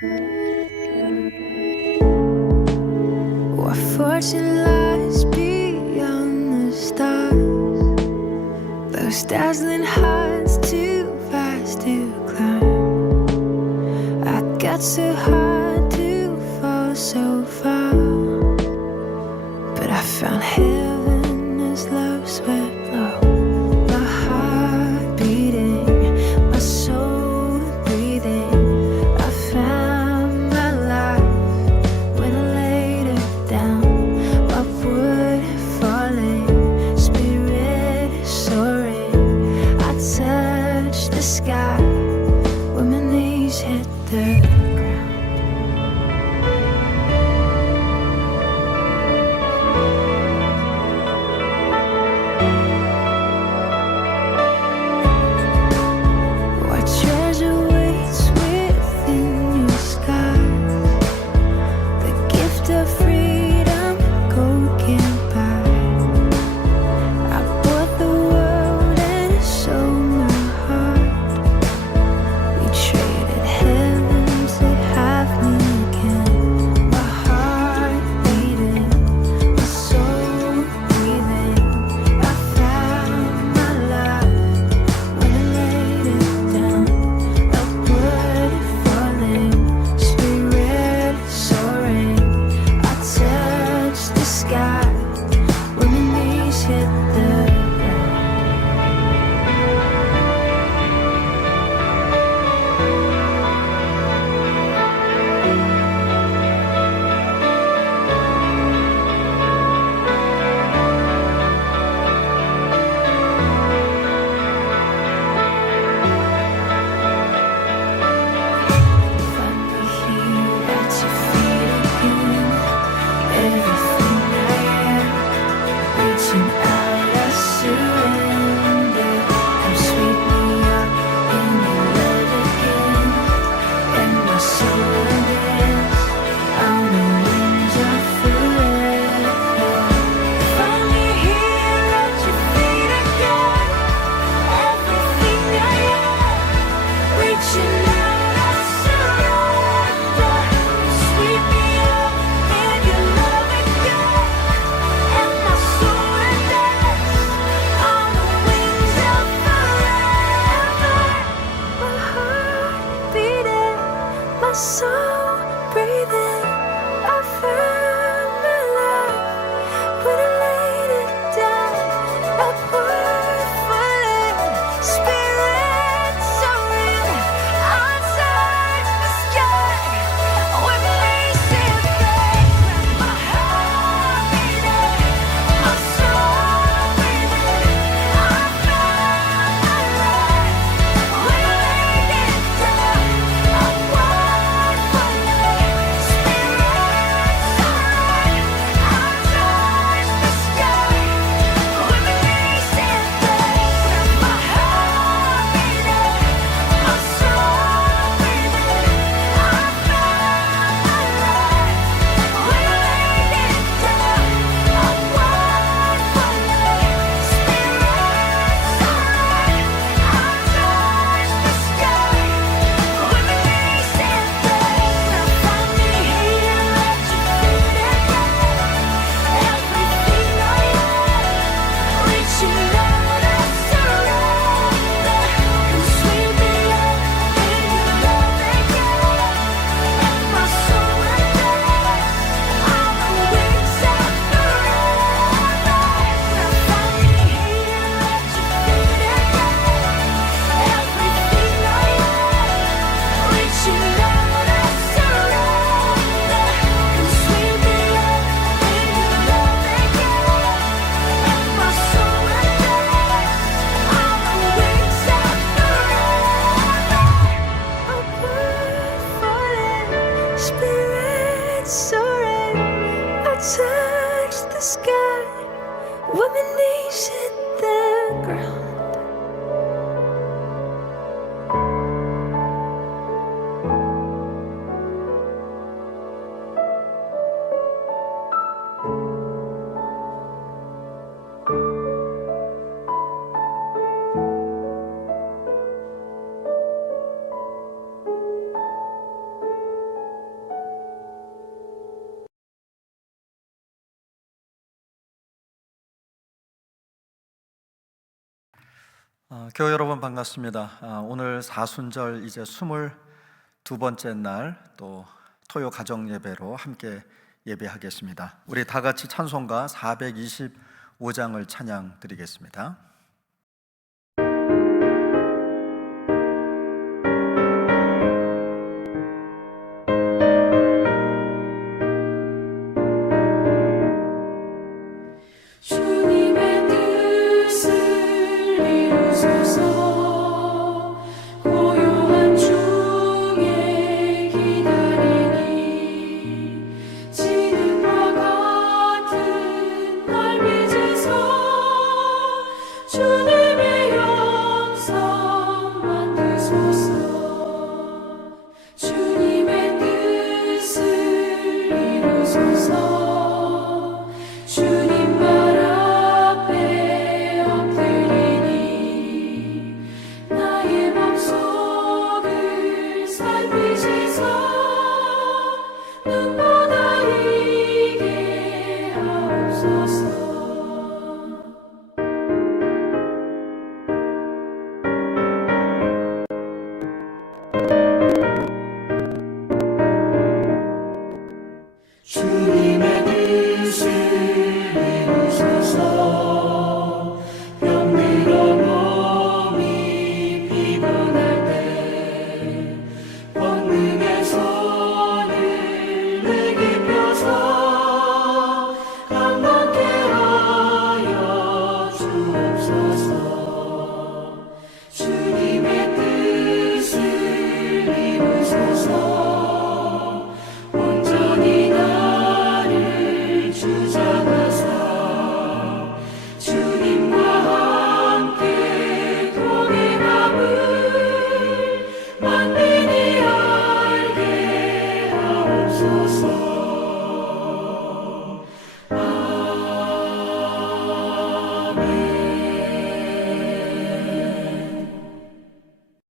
What fortune lies beyond the stars? Those dazzling heights too fast to climb. I got so hard to fall so far, but I found heaven as love swept low. My heart beating, my soul breathing. I found my life when I laid it down. My wood falling, spirit soaring. I touched the sky when my knees hit the ground. What treasure waits within your skies? The gift of freedom gold can't buy. I bought the world and it sold my heart. We traded heaven to 교회 여러분 반갑습니다. 오늘 사순절 이제 22번째 날 또 토요 가정 예배로 함께 예배하겠습니다. 우리 다 같이 찬송가 425장을 찬양 드리겠습니다.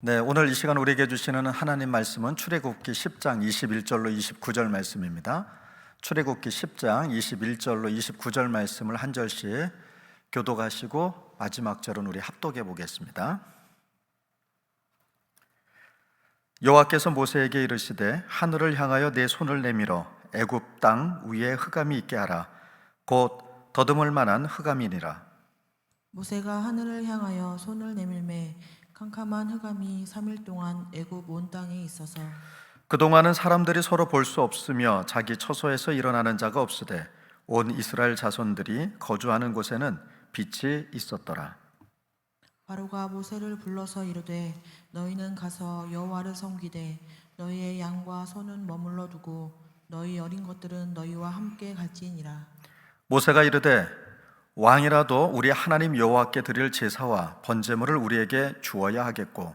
네, 오늘 이 시간 우리에게 주시는 하나님 말씀은 출애굽기 10장 21절로 29절 말씀입니다. 출애굽기 10장 21절로 29절 말씀을 한 절씩 교독하시고 마지막 절은 우리 합독해 보겠습니다. 여호와께서 모세에게 이르시되 하늘을 향하여 내 손을 내밀어 애굽 땅 위에 흑암이 있게 하라. 곧 더듬을 만한 흑암이니라. 모세가 하늘을 향하여 손을 내밀매 캄캄한 흑암이 3일 동안 애굽 온 땅에 있어서 그동안은 사람들이 서로 볼 수 없으며 자기 처소에서 일어나는 자가 없으되 온 이스라엘 자손들이 거주하는 곳에는 빛이 있었더라. 바로가 모세를 불러서 이르되 너희는 가서 여호와를 섬기되 너희의 양과 소는 머물러 두고 너희 어린 것들은 너희와 함께 갈지니라. 모세가 이르되 왕이라도 우리 하나님 여호와께 드릴 제사와 번제물을 우리에게 주어야 하겠고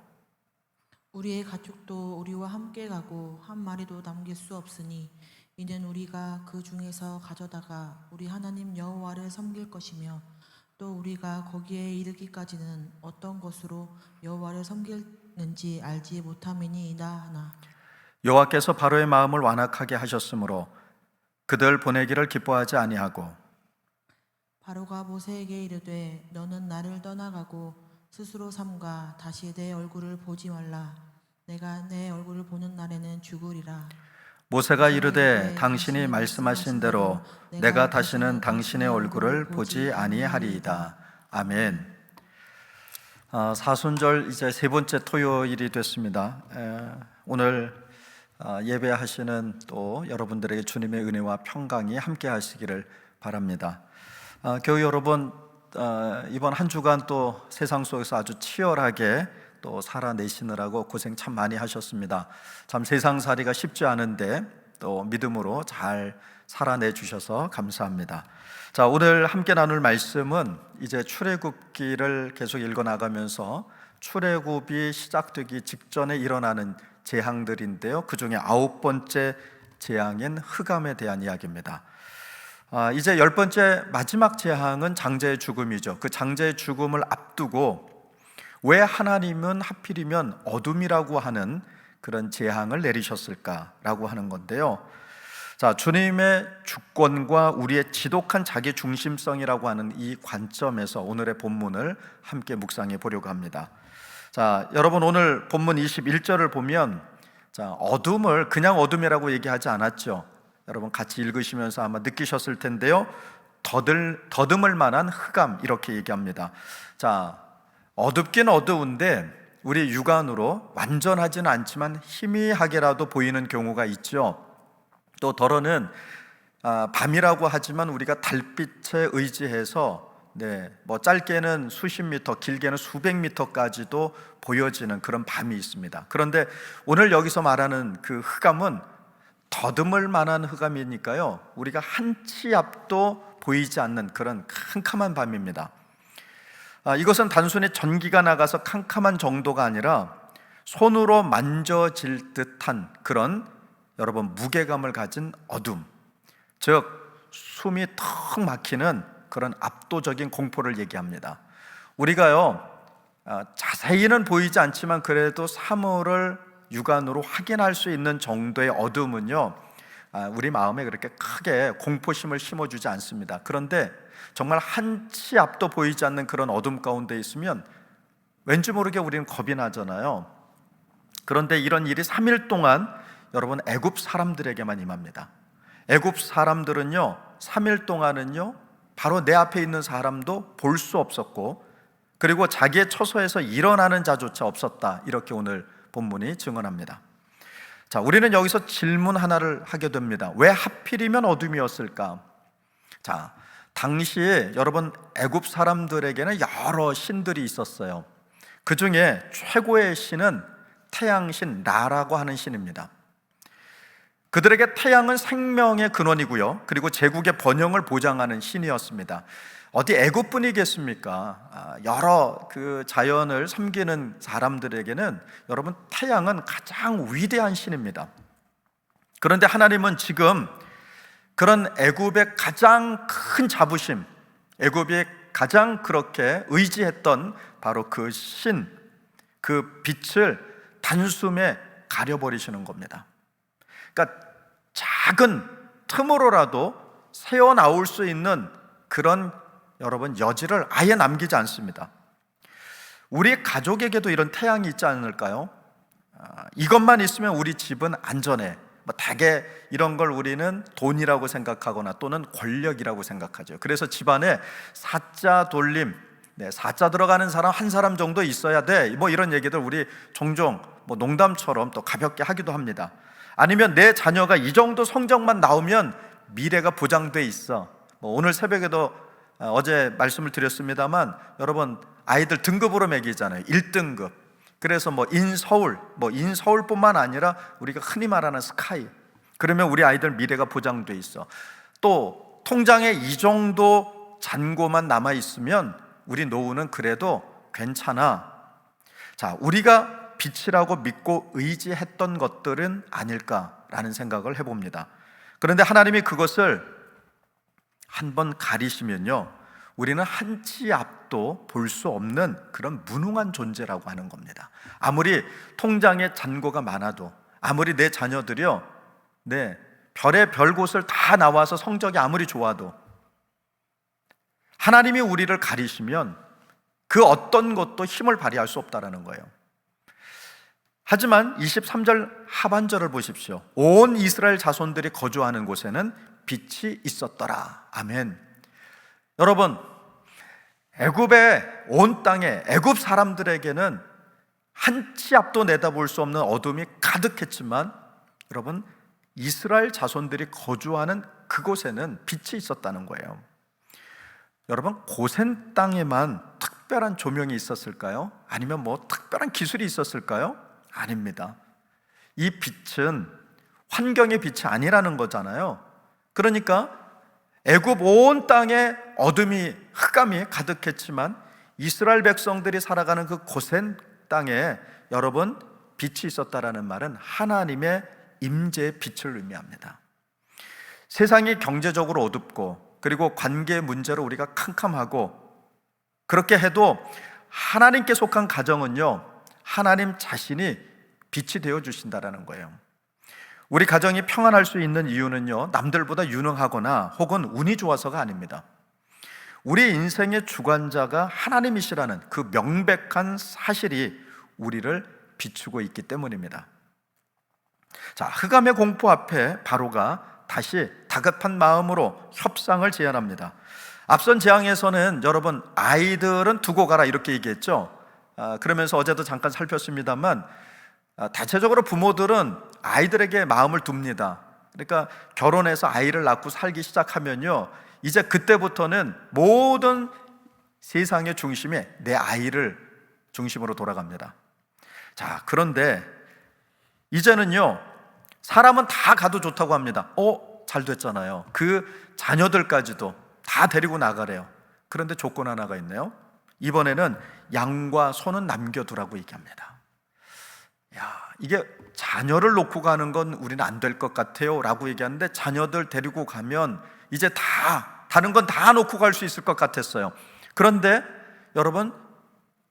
우리의 가축도 우리와 함께 가고 한 마리도 남길 수 없으니 이는 우리가 그 중에서 가져다가 우리 하나님 여호와를 섬길 것이며 또 우리가 거기에 이르기까지는 어떤 것으로 여호와를 섬기는지 알지 못함이니이다 하나. 여호와께서 바로의 마음을 완악하게 하셨으므로 그들 보내기를 기뻐하지 아니하고 바로가 모세에게 이르되 너는 나를 떠나가고 스스로 삼가 다시 내 얼굴을 보지 말라. 내가 내 얼굴을 보는 날에는 죽으리라. 모세가 이르되 당신이 말씀하신 대로 내가 다시는 당신의 얼굴을 보지 아니하리이다. 아멘. 사순절 이제 세 번째 토요일이 됐습니다. 오늘 예배하시는 또 여러분들에게 주님의 은혜와 평강이 함께 하시기를 바랍니다. 교회 여러분, 이번 한 주간 또 세상 속에서 아주 치열하게 또 살아내시느라고 고생 참 많이 하셨습니다. 참 세상살이가 쉽지 않은데 또 믿음으로 잘 살아내 주셔서 감사합니다. 자, 오늘 함께 나눌 말씀은 이제 출애굽기를 계속 읽어 나가면서 출애굽이 시작되기 직전에 일어나는 재앙들인데요, 그 중에 9번째 재앙인 흑암에 대한 이야기입니다. 이제 10번째 마지막 재앙은 장자의 죽음이죠. 그 장자의 죽음을 앞두고 왜 하나님은 하필이면 어둠이라고 하는 그런 재앙을 내리셨을까라고 하는 건데요. 자, 주님의 주권과 우리의 지독한 자기 중심성이라고 하는 이 관점에서 오늘의 본문을 함께 묵상해 보려고 합니다. 자, 여러분 오늘 본문 21절을 보면 자, 어둠을 그냥 어둠이라고 얘기하지 않았죠. 여러분 같이 읽으시면서 아마 느끼셨을 텐데요. 더듬을 만한 흑암 이렇게 얘기합니다. 자, 어둡긴 어두운데 우리 육안으로 완전하지는 않지만 희미하게라도 보이는 경우가 있죠. 또 더러는 밤이라고 하지만 우리가 달빛에 의지해서 뭐 짧게는 수십 미터, 길게는 수백 미터까지도 보여지는 그런 밤이 있습니다. 그런데 오늘 여기서 말하는 그 흑암은 더듬을 만한 흑암이니까요, 우리가 한 치 앞도 보이지 않는 그런 캄캄한 밤입니다. 이것은 단순히 전기가 나가서 캄캄한 정도가 아니라 손으로 만져질 듯한 그런 여러분 무게감을 가진 어둠, 즉 숨이 턱 막히는 그런 압도적인 공포를 얘기합니다. 우리가요 자세히는 보이지 않지만 그래도 사물을 육안으로 확인할 수 있는 정도의 어둠은요 우리 마음에 그렇게 크게 공포심을 심어주지 않습니다. 그런데 정말 한 치 앞도 보이지 않는 그런 어둠 가운데 있으면 왠지 모르게 우리는 겁이 나잖아요. 그런데 이런 일이 3일 동안 여러분 애굽 사람들에게만 임합니다. 애굽 사람들은요 3일 동안은요 바로 내 앞에 있는 사람도 볼 수 없었고, 그리고 자기의 처소에서 일어나는 자조차 없었다, 이렇게 오늘 본문이 증언합니다. 자, 우리는 여기서 질문 하나를 하게 됩니다. 왜 하필이면 어둠이었을까? 자, 당시에 여러분 애굽 사람들에게는 여러 신들이 있었어요. 그 중에 최고의 신은 태양신 라라고 하는 신입니다. 그들에게 태양은 생명의 근원이고요, 그리고 제국의 번영을 보장하는 신이었습니다. 어디 애굽뿐이겠습니까? 여러 그 자연을 섬기는 사람들에게는 여러분 태양은 가장 위대한 신입니다. 그런데 하나님은 지금 그런 애굽의 가장 큰 자부심, 애굽이 가장 그렇게 의지했던 바로 그 신, 그 빛을 단숨에 가려버리시는 겁니다. 그러니까 작은 틈으로라도 새어나올 수 있는 그런 여러분 여지를 아예 남기지 않습니다. 우리 가족에게도 이런 태양이 있지 않을까요? 이것만 있으면 우리 집은 안전해. 대개 이런 걸 우리는 돈이라고 생각하거나 또는 권력이라고 생각하죠. 그래서 집안에 사자 돌림, 사자 들어가는 사람 한 사람 정도 있어야 돼, 이런 얘기들 우리 종종 농담처럼 또 가볍게 하기도 합니다. 아니면 내 자녀가 이 정도 성적만 나오면 미래가 보장돼 있어. 오늘 새벽에도 어제 말씀을 드렸습니다만 여러분 아이들 등급으로 매기잖아요. 1등급. 그래서 인서울뿐만 아니라 우리가 흔히 말하는 스카이. 그러면 우리 아이들 미래가 보장돼 있어. 또 통장에 이 정도 잔고만 남아 있으면 우리 노후는 그래도 괜찮아. 자, 우리가 빛이라고 믿고 의지했던 것들은 아닐까라는 생각을 해봅니다. 그런데 하나님이 그것을 한번 가리시면요 우리는 한 치 앞도 볼 수 없는 그런 무능한 존재라고 하는 겁니다. 아무리 통장에 잔고가 많아도, 아무리 내 자녀들이요 별의 별 곳을 다 나와서 성적이 아무리 좋아도 하나님이 우리를 가리시면 그 어떤 것도 힘을 발휘할 수 없다라는 거예요. 하지만 23절 하반절을 보십시오. 온 이스라엘 자손들이 거주하는 곳에는 빛이 있었더라. 아멘. 여러분, 애굽의 온 땅에 애굽 사람들에게는 한 치 앞도 내다볼 수 없는 어둠이 가득했지만 여러분, 이스라엘 자손들이 거주하는 그곳에는 빛이 있었다는 거예요. 여러분, 고센 땅에만 특별한 조명이 있었을까요? 아니면 특별한 기술이 있었을까요? 아닙니다. 이 빛은 환경의 빛이 아니라는 거잖아요. 그러니까 애굽 온 땅에 어둠이, 흑암이 가득했지만 이스라엘 백성들이 살아가는 그 고센 땅에 여러분 빛이 있었다라는 말은 하나님의 임재의 빛을 의미합니다. 세상이 경제적으로 어둡고 그리고 관계 문제로 우리가 캄캄하고 그렇게 해도 하나님께 속한 가정은요 하나님 자신이 빛이 되어 주신다라는 거예요. 우리 가정이 평안할 수 있는 이유는요, 남들보다 유능하거나 혹은 운이 좋아서가 아닙니다. 우리 인생의 주관자가 하나님이시라는 그 명백한 사실이 우리를 비추고 있기 때문입니다. 자, 흑암의 공포 앞에 바로가 다시 다급한 마음으로 협상을 제안합니다. 앞선 재앙에서는 여러분, 아이들은 두고 가라 이렇게 얘기했죠. 그러면서 어제도 잠깐 살폈습니다만, 대체적으로 부모들은 아이들에게 마음을 둡니다. 그러니까 결혼해서 아이를 낳고 살기 시작하면요, 이제 그때부터는 모든 세상의 중심이 내 아이를 중심으로 돌아갑니다. 자, 그런데 이제는요, 사람은 다 가도 좋다고 합니다. 잘 됐잖아요. 그 자녀들까지도 다 데리고 나가래요. 그런데 조건 하나가 있네요. 이번에는 양과 소는 남겨두라고 얘기합니다. 이게 자녀를 놓고 가는 건 우리는 안 될 것 같아요 라고 얘기하는데, 자녀들 데리고 가면 이제 다른 건 다 놓고 갈 수 있을 것 같았어요. 그런데 여러분,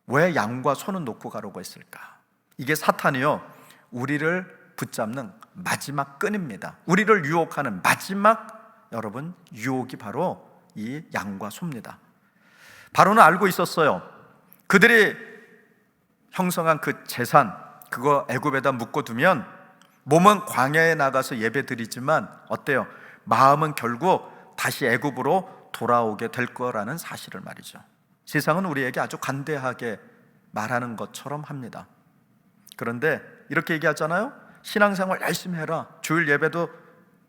왜 양과 소는 놓고 가라고 했을까? 이게 사탄이요, 우리를 붙잡는 마지막 끈입니다. 우리를 유혹하는 마지막 여러분 유혹이 바로 이 양과 소입니다. 바로는 알고 있었어요. 그들이 형성한 그 재산, 그거 애굽에다 묶어두면 몸은 광야에 나가서 예배드리지만 어때요? 마음은 결국 다시 애굽으로 돌아오게 될 거라는 사실을 말이죠. 세상은 우리에게 아주 간대하게 말하는 것처럼 합니다. 그런데 이렇게 얘기하잖아요. 신앙생활 열심히 해라, 주일 예배도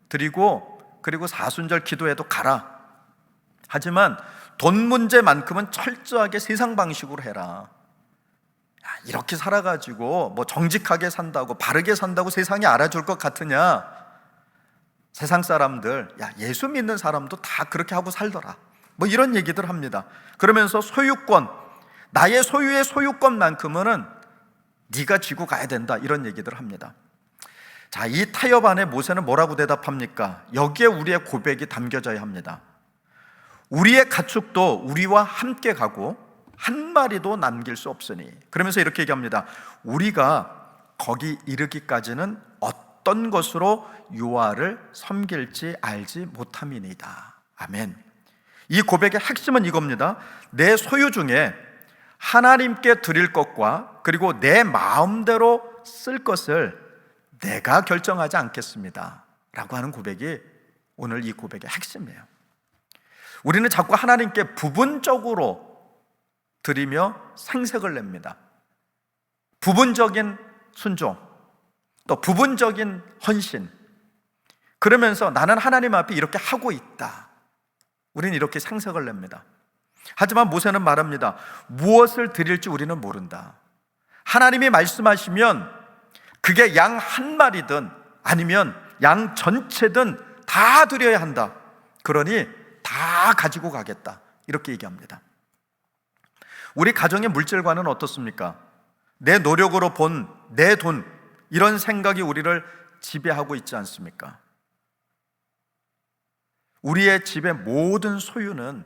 드리고 그리고 사순절 기도해도 가라. 하지만 돈 문제만큼은 철저하게 세상 방식으로 해라. 이렇게 살아가지고 뭐 정직하게 산다고, 바르게 산다고 세상이 알아줄 것 같으냐? 세상 사람들, 예수 믿는 사람도 다 그렇게 하고 살더라, 뭐 이런 얘기들 합니다. 그러면서 소유권, 나의 소유의 소유권만큼은 네가 쥐고 가야 된다, 이런 얘기들 합니다. 자, 이 타협 안에 모세는 뭐라고 대답합니까? 여기에 우리의 고백이 담겨져야 합니다. 우리의 가축도 우리와 함께 가고 한 마리도 남길 수 없으니, 그러면서 이렇게 얘기합니다. 우리가 거기 이르기까지는 어떤 것으로 여호와를 섬길지 알지 못함이니이다. 아멘. 이 고백의 핵심은 이겁니다. 내 소유 중에 하나님께 드릴 것과 그리고 내 마음대로 쓸 것을 내가 결정하지 않겠습니다 라고 하는 고백이 오늘 이 고백의 핵심이에요. 우리는 자꾸 하나님께 부분적으로 드리며 생색을 냅니다. 부분적인 순종, 또 부분적인 헌신, 그러면서 나는 하나님 앞에 이렇게 하고 있다, 우리는 이렇게 생색을 냅니다. 하지만 모세는 말합니다. 무엇을 드릴지 우리는 모른다. 하나님이 말씀하시면 그게 양 한 마리든 아니면 양 전체든 다 드려야 한다. 그러니 다 가지고 가겠다, 이렇게 얘기합니다. 우리 가정의 물질관은 어떻습니까? 내 노력으로 본 내 돈, 이런 생각이 우리를 지배하고 있지 않습니까? 우리의 집의 모든 소유는,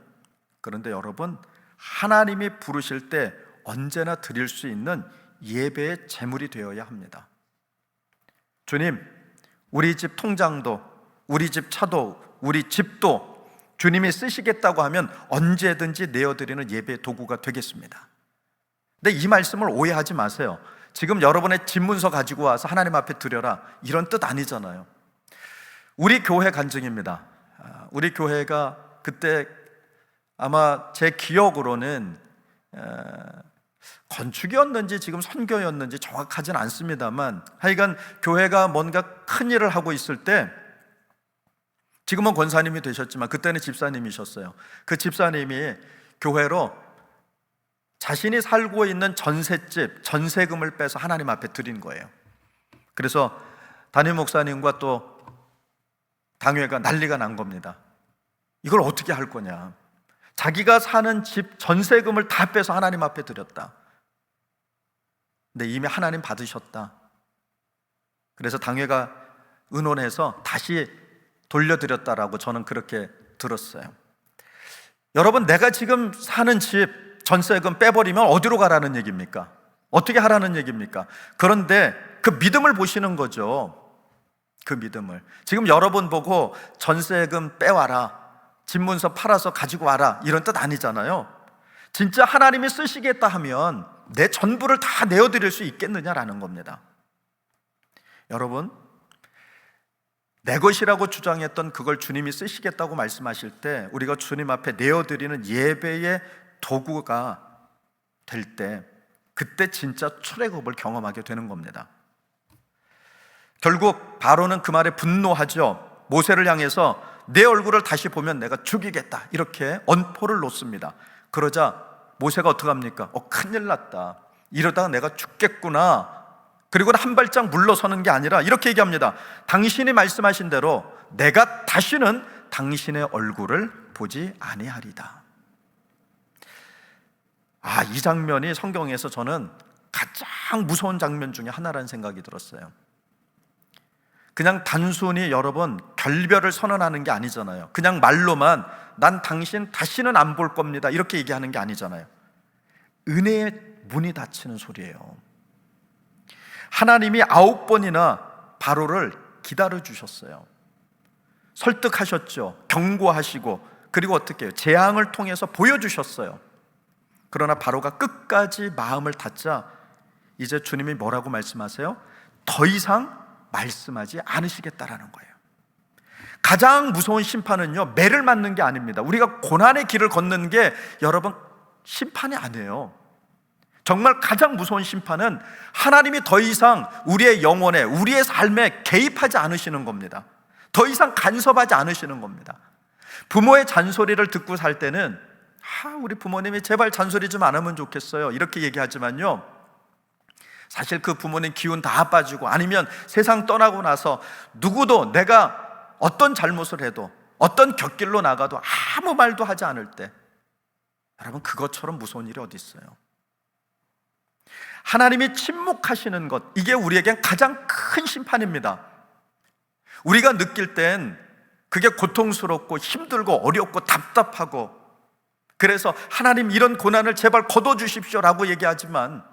그런데 여러분, 하나님이 부르실 때 언제나 드릴 수 있는 예배의 제물이 되어야 합니다. 주님, 우리 집 통장도, 우리 집 차도, 우리 집도 주님이 쓰시겠다고 하면 언제든지 내어드리는 예배의 도구가 되겠습니다. 근데 이 말씀을 오해하지 마세요. 지금 여러분의 집문서 가지고 와서 하나님 앞에 드려라, 이런 뜻 아니잖아요. 우리 교회 간증입니다. 우리 교회가 그때 아마 제 기억으로는 건축이었는지 지금 선교였는지 정확하진 않습니다만, 하여간 교회가 뭔가 큰 일을 하고 있을 때, 지금은 권사님이 되셨지만 그때는 집사님이셨어요. 그 집사님이 교회로 자신이 살고 있는 전셋집 전세금을 빼서 하나님 앞에 드린 거예요. 그래서 담임 목사님과 또 당회가 난리가 난 겁니다. 이걸 어떻게 할 거냐, 자기가 사는 집 전세금을 다 빼서 하나님 앞에 드렸다. 근데 이미 하나님 받으셨다. 그래서 당회가 의논해서 다시 돌려드렸다라고 저는 그렇게 들었어요. 여러분, 내가 지금 사는 집 전세금 빼버리면 어디로 가라는 얘기입니까? 어떻게 하라는 얘기입니까? 그런데 그 믿음을 보시는 거죠. 그 믿음을. 지금 여러분 보고 전세금 빼와라, 집문서 팔아서 가지고 와라, 이런 뜻 아니잖아요. 진짜 하나님이 쓰시겠다 하면 내 전부를 다 내어드릴 수 있겠느냐라는 겁니다. 여러분, 내 것이라고 주장했던 그걸 주님이 쓰시겠다고 말씀하실 때 우리가 주님 앞에 내어드리는 예배의 도구가 될 때, 그때 진짜 출애굽을 경험하게 되는 겁니다. 결국 바로는 그 말에 분노하죠. 모세를 향해서 내 얼굴을 다시 보면 내가 죽이겠다, 이렇게 언포를 놓습니다. 그러자 모세가 어떡합니까? 큰일 났다, 이러다가 내가 죽겠구나. 그리고 한 발짝 물러서는 게 아니라 이렇게 얘기합니다. 당신이 말씀하신 대로 내가 다시는 당신의 얼굴을 보지 아니하리다. 이 장면이 성경에서 저는 가장 무서운 장면 중에 하나라는 생각이 들었어요. 그냥 단순히 여러분 결별을 선언하는 게 아니잖아요. 그냥 말로만 난 당신 다시는 안 볼 겁니다, 이렇게 얘기하는 게 아니잖아요. 은혜의 문이 닫히는 소리예요. 하나님이 9번이나 바로를 기다려 주셨어요. 설득하셨죠. 경고하시고, 그리고 어떻게 해요? 재앙을 통해서 보여주셨어요. 그러나 바로가 끝까지 마음을 닫자 이제 주님이 뭐라고 말씀하세요? 더 이상 말씀하지 않으시겠다라는 거예요. 가장 무서운 심판은요, 매를 맞는 게 아닙니다. 우리가 고난의 길을 걷는 게 여러분 심판이 아니에요. 정말 가장 무서운 심판은 하나님이 더 이상 우리의 영혼에, 우리의 삶에 개입하지 않으시는 겁니다. 더 이상 간섭하지 않으시는 겁니다. 부모의 잔소리를 듣고 살 때는 우리 부모님이 제발 잔소리 좀 안 하면 좋겠어요, 이렇게 얘기하지만요, 사실 그 부모님 기운 다 빠지고 아니면 세상 떠나고 나서 누구도 내가 어떤 잘못을 해도, 어떤 곁길로 나가도 아무 말도 하지 않을 때, 여러분 그것처럼 무서운 일이 어디 있어요? 하나님이 침묵하시는 것, 이게 우리에겐 가장 큰 심판입니다. 우리가 느낄 땐 그게 고통스럽고 힘들고 어렵고 답답하고, 그래서 하나님 이런 고난을 제발 거둬주십시오 라고 얘기하지만,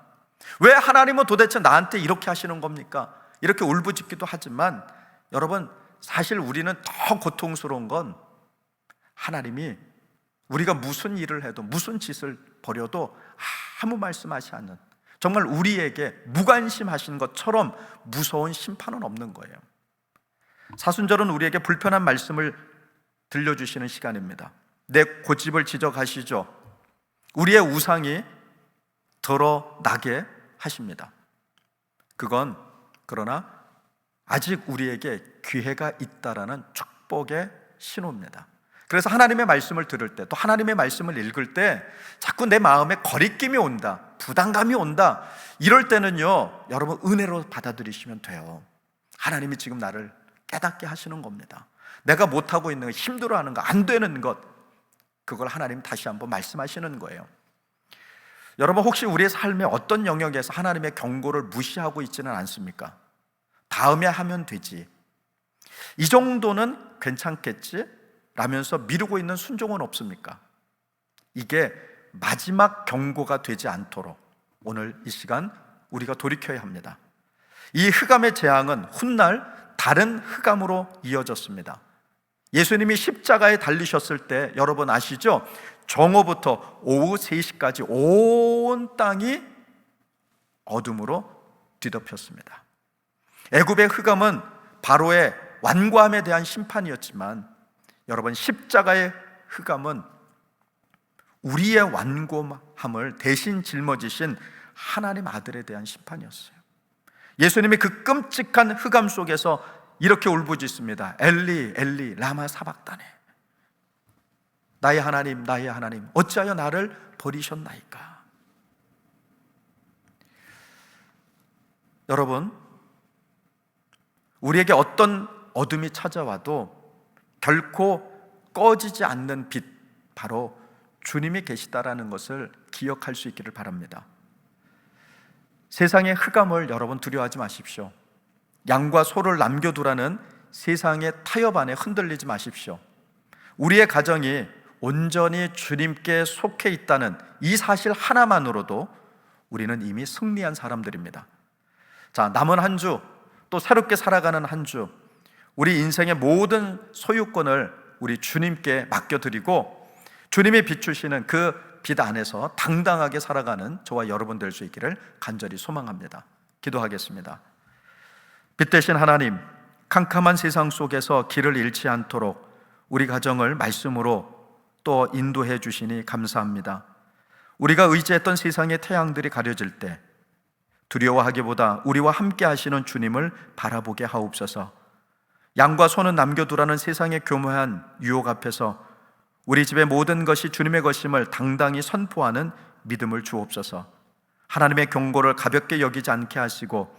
왜 하나님은 도대체 나한테 이렇게 하시는 겁니까? 이렇게 울부짖기도 하지만, 여러분 사실 우리는 더 고통스러운 건 하나님이 우리가 무슨 일을 해도, 무슨 짓을 벌여도 아무 말씀하지 않는, 정말 우리에게 무관심하신 것처럼 무서운 심판은 없는 거예요. 사순절은 우리에게 불편한 말씀을 들려주시는 시간입니다. 내 고집을 지적하시죠. 우리의 우상이 드러나게 하십니다. 그건 그러나 아직 우리에게 기회가 있다라는 축복의 신호입니다. 그래서 하나님의 말씀을 들을 때, 또 하나님의 말씀을 읽을 때 자꾸 내 마음에 거리낌이 온다, 부담감이 온다, 이럴 때는요, 여러분 은혜로 받아들이시면 돼요. 하나님이 지금 나를 깨닫게 하시는 겁니다. 내가 못하고 있는 것, 힘들어하는 것, 안 되는 것, 그걸 하나님 다시 한번 말씀하시는 거예요. 여러분 혹시 우리의 삶의 어떤 영역에서 하나님의 경고를 무시하고 있지는 않습니까? 다음에 하면 되지, 이 정도는 괜찮겠지 라면서 미루고 있는 순종은 없습니까? 이게 마지막 경고가 되지 않도록 오늘 이 시간 우리가 돌이켜야 합니다. 이 흑암의 재앙은 훗날 다른 흑암으로 이어졌습니다. 예수님이 십자가에 달리셨을 때 여러분 아시죠? 정오부터 오후 3시까지 온 땅이 어둠으로 뒤덮였습니다. 애굽의 흑암은 바로의 완고함에 대한 심판이었지만, 여러분 십자가의 흑암은 우리의 완고함을 대신 짊어지신 하나님 아들에 대한 심판이었어요. 예수님이 그 끔찍한 흑암 속에서 이렇게 울부짖습니다. 엘리 엘리 라마 사박다네, 나의 하나님 나의 하나님 어찌하여 나를 버리셨나이까. 여러분, 우리에게 어떤 어둠이 찾아와도 결코 꺼지지 않는 빛, 바로 주님이 계시다라는 것을 기억할 수 있기를 바랍니다. 세상의 흑암을 여러분 두려워하지 마십시오. 양과 소를 남겨두라는 세상의 타협 안에 흔들리지 마십시오. 우리의 가정이 온전히 주님께 속해 있다는 이 사실 하나만으로도 우리는 이미 승리한 사람들입니다. 자, 남은 한 주, 또 새롭게 살아가는 한 주, 우리 인생의 모든 소유권을 우리 주님께 맡겨드리고 주님이 비추시는 그 빛 안에서 당당하게 살아가는 저와 여러분 될 수 있기를 간절히 소망합니다. 기도하겠습니다. 빛 대신 하나님, 캄캄한 세상 속에서 길을 잃지 않도록 우리 가정을 말씀으로 또 인도해 주시니 감사합니다. 우리가 의지했던 세상의 태양들이 가려질 때 두려워하기보다 우리와 함께 하시는 주님을 바라보게 하옵소서. 양과 소는 남겨두라는 세상의 교묘한 유혹 앞에서 우리 집의 모든 것이 주님의 것임을 당당히 선포하는 믿음을 주옵소서. 하나님의 경고를 가볍게 여기지 않게 하시고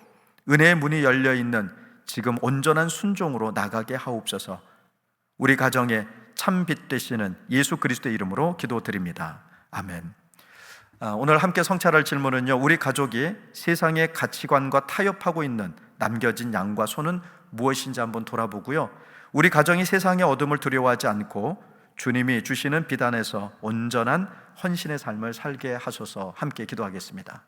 은혜의 문이 열려있는 지금 온전한 순종으로 나가게 하옵소서. 우리 가정에 참 빛 되시는 예수 그리스도의 이름으로 기도드립니다. 아멘. 오늘 함께 성찰할 질문은요, 우리 가족이 세상의 가치관과 타협하고 있는 남겨진 양과 소는 무엇인지 한번 돌아보고요, 우리 가정이 세상의 어둠을 두려워하지 않고 주님이 주시는 빛 안에서 온전한 헌신의 삶을 살게 하소서. 함께 기도하겠습니다.